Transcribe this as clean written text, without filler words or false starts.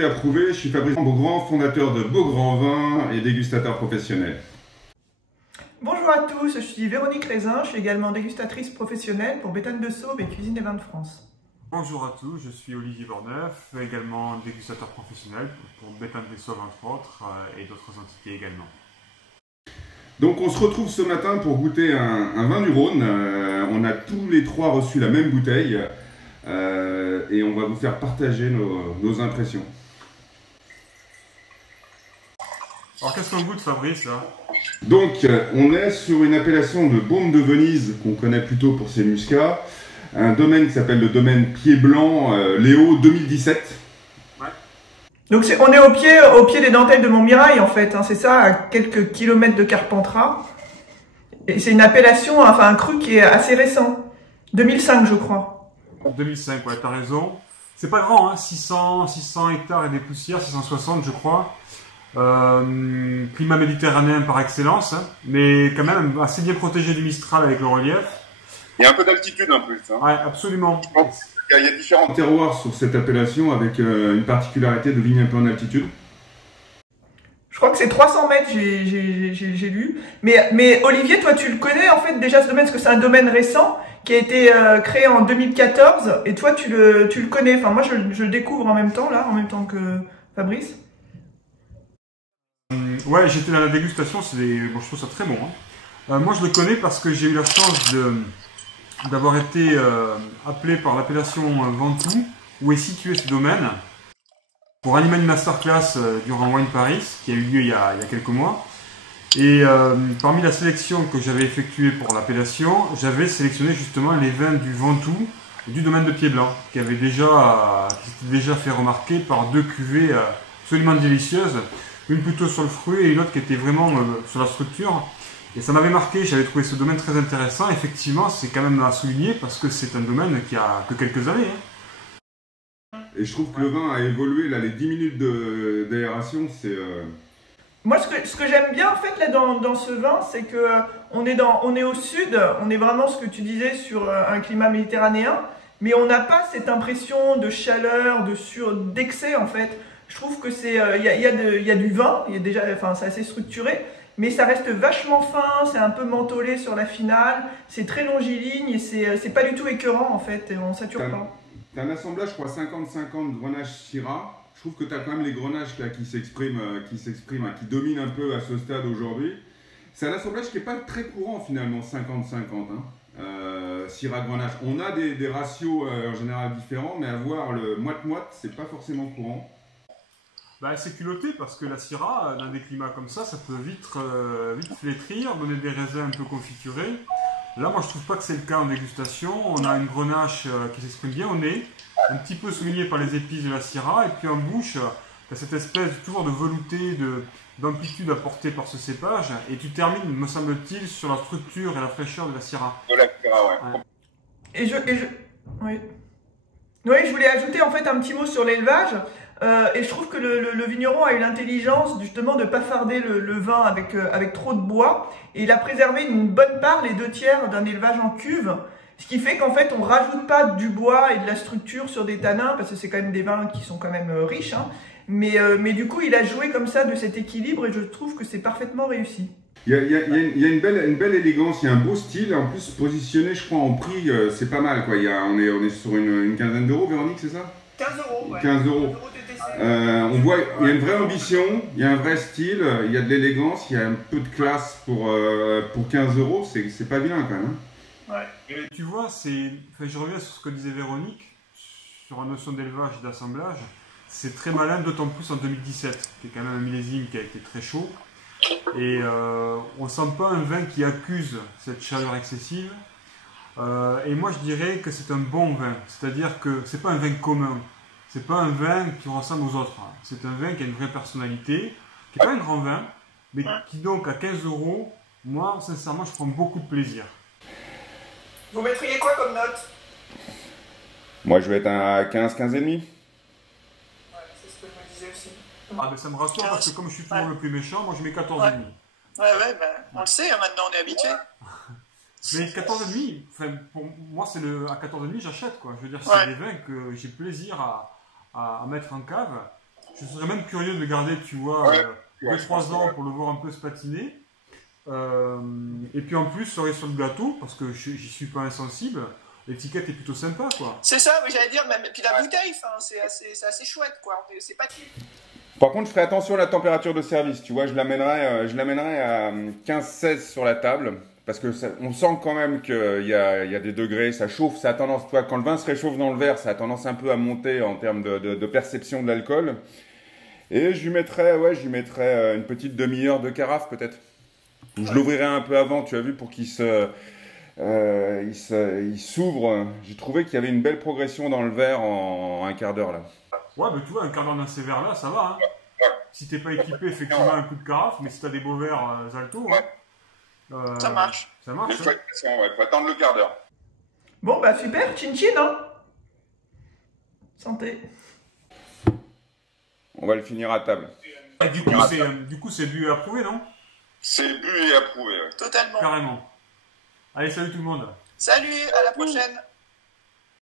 Goûter Approuvé, je suis Fabrice Beaugrand, fondateur de Beaugrand Vin et dégustateur professionnel. Bonjour à tous, je suis Véronique Raisin, je suis également dégustatrice professionnelle pour Béthane de Sauve et Cuisine des Vins de France. Bonjour à tous, je suis Olivier Borneuf, également dégustateur professionnel pour Béthane des Sauve entre autres et d'autres entités également. Donc on se retrouve ce matin pour goûter un vin du Rhône. On a tous les trois reçu la même bouteille et on va vous faire partager nos impressions. Alors qu'est-ce qu'on goûte, Fabrice là? Donc on est sur une appellation de Beaume de Venise qu'on connaît plutôt pour ses muscats. Un domaine qui s'appelle le domaine Pied Blanc Léo 2017. Ouais. Donc on est au pied des dentelles de Montmirail en fait, hein, c'est ça, à quelques kilomètres de Carpentras. Et c'est une appellation, enfin un cru qui est assez récent, 2005 je crois. 2005, ouais, t'as raison. C'est pas grand, hein, 600 hectares et des poussières, 660 je crois. Climat méditerranéen par excellence, hein, mais quand même assez bien protégé du Mistral avec le relief. Il y a un peu d'altitude en plus. Hein. Ouais, absolument. Il y a différents terroirs sur cette appellation avec une particularité de vigne un peu en altitude. Je crois que c'est 300 mètres, j'ai lu. Mais Olivier, toi tu le connais en fait déjà ce domaine, parce que c'est un domaine récent qui a été créé en 2014, et toi tu le connais. Enfin moi je le découvre en même temps là, en même temps que Fabrice. Ouais, j'étais dans la dégustation, bon, je trouve ça très bon. Hein. Moi je le connais parce que j'ai eu la chance d'avoir été appelé par l'appellation Ventoux, où est situé ce domaine, pour animer une masterclass durant Wine Paris, qui a eu lieu il y a quelques mois. Et parmi la sélection que j'avais effectuée pour l'appellation, j'avais sélectionné justement les vins du Ventoux, du domaine de Pied Blanc, qui s'était déjà fait remarquer par deux cuvées absolument délicieuses, une plutôt sur le fruit et une autre qui était vraiment sur la structure. Et ça m'avait marqué, j'avais trouvé ce domaine très intéressant. Effectivement, c'est quand même à souligner parce que c'est un domaine qui a que quelques années. Hein. Et je trouve que le vin a évolué, là, les 10 minutes d'aération, c'est... Moi, ce que j'aime bien en fait là dans ce vin, c'est que on est au sud, on est vraiment ce que tu disais sur un climat méditerranéen, mais on n'a pas cette impression de chaleur, d'excès en fait. Je trouve que c'est il y a du vin, il y a déjà, enfin c'est assez structuré, mais ça reste vachement fin, c'est un peu mentholé sur la finale, c'est très longiligne et c'est pas du tout écœurant en fait, et on sature pas. T'as un assemblage, je crois, 50-50 Grenache Syrah. Je trouve que tu as quand même les grenaches là qui s'expriment, qui dominent un peu à ce stade aujourd'hui. C'est un assemblage qui n'est pas très courant finalement, 50-50. Hein. Syrah Grenache. On a des ratios en général différents, mais avoir le moite-moite, c'est pas forcément courant. Bah, c'est culotté parce que la Syrah, dans des climats comme ça peut vite flétrir, donner des raisins un peu confiturés. Là, moi, je trouve pas que c'est le cas en dégustation. On a une grenache qui s'exprime bien au nez, un petit peu soulignée par les épices de la Syrah, et puis en bouche, tu as cette espèce toujours de velouté, d'amplitude apportée par ce cépage, et tu termines, me semble-t-il, sur la structure et la fraîcheur de la Syrah. De la Syrah, ouais. Oui. Oui, je voulais ajouter en fait un petit mot sur l'élevage. Et je trouve que le vigneron a eu l'intelligence justement de ne pas farder le vin avec trop de bois. Et il a préservé une bonne part, les 2/3 d'un élevage en cuve. Ce qui fait qu'en fait on rajoute pas du bois et de la structure sur des tanins, parce que c'est quand même des vins qui sont quand même riches. Hein. Mais du coup il a joué comme ça de cet équilibre et je trouve que c'est parfaitement réussi. Il y a une belle élégance, il y a un beau style. En plus positionné je crois en prix, c'est pas mal quoi. On est sur une quinzaine d'euros, Véronique, c'est ça? 15 euros, ouais. 15 euros. On voit, il y a une vraie ambition, il y a un vrai style, il y a de l'élégance, il y a un peu de classe pour 15 euros, c'est pas vilain quand même. Hein. Ouais. Et tu vois, je reviens sur ce que disait Véronique, sur la notion d'élevage et d'assemblage. C'est très malin, d'autant plus en 2017, qui est quand même un millésime qui a été très chaud. Et on sent pas un vin qui accuse cette chaleur excessive. Et moi je dirais que c'est un bon vin, c'est-à-dire que c'est pas un vin commun. C'est pas un vin qui ressemble aux autres. C'est un vin qui a une vraie personnalité, qui n'est pas un grand vin, mais qui donc à 15 euros, moi sincèrement je prends beaucoup de plaisir. Vous mettriez quoi comme note? Moi je vais être à 15, 15 et demi. Ouais, c'est ce que je me disais aussi. Ah ben ça me rassure parce que comme je suis toujours le plus méchant, moi je mets 14 et demi. Ouais, ben, on le sait, hein, maintenant on est habitué. Mais 14 et demi, pour moi c'est à 14 et demi j'achète quoi. Je veux dire c'est des vins que j'ai plaisir à mettre en cave. Je serais même curieux de le garder, tu vois, 2-3 ans pour le voir un peu se patiner. Et puis en plus, cerise sur le gâteau, parce que j'y suis pas insensible, l'étiquette est plutôt sympa, quoi. C'est ça, oui, j'allais dire, même, puis la bouteille, c'est assez chouette, quoi. C'est pas type. Par contre, je ferai attention à la température de service. Tu vois, je l'amènerai à 15-16 sur la table. Parce que on sent quand même qu'il y a des degrés, ça chauffe, ça a tendance, toi, quand le vin se réchauffe dans le verre, ça a tendance un peu à monter en termes de perception de l'alcool. Et je lui mettrai une petite demi-heure de carafe peut-être. Je l'ouvrirai un peu avant, tu as vu, pour qu'il s'ouvre. J'ai trouvé qu'il y avait une belle progression dans le verre en un quart d'heure là. Ouais, mais tu vois, un quart d'heure dans ces verres-là, ça va. Hein. Si t'es pas équipé, effectivement, un coup de carafe, mais si t'as des beaux verres Zalto, ça marche. Ça marche. Il faut attendre le quart d'heure. Bon, bah super, chin-chin, hein. Santé. On va le finir à table. Et du coup, c'est bu et approuvé, non? C'est bu et approuvé, ouais. Totalement. Carrément. Allez, salut tout le monde. Salut, à la prochaine.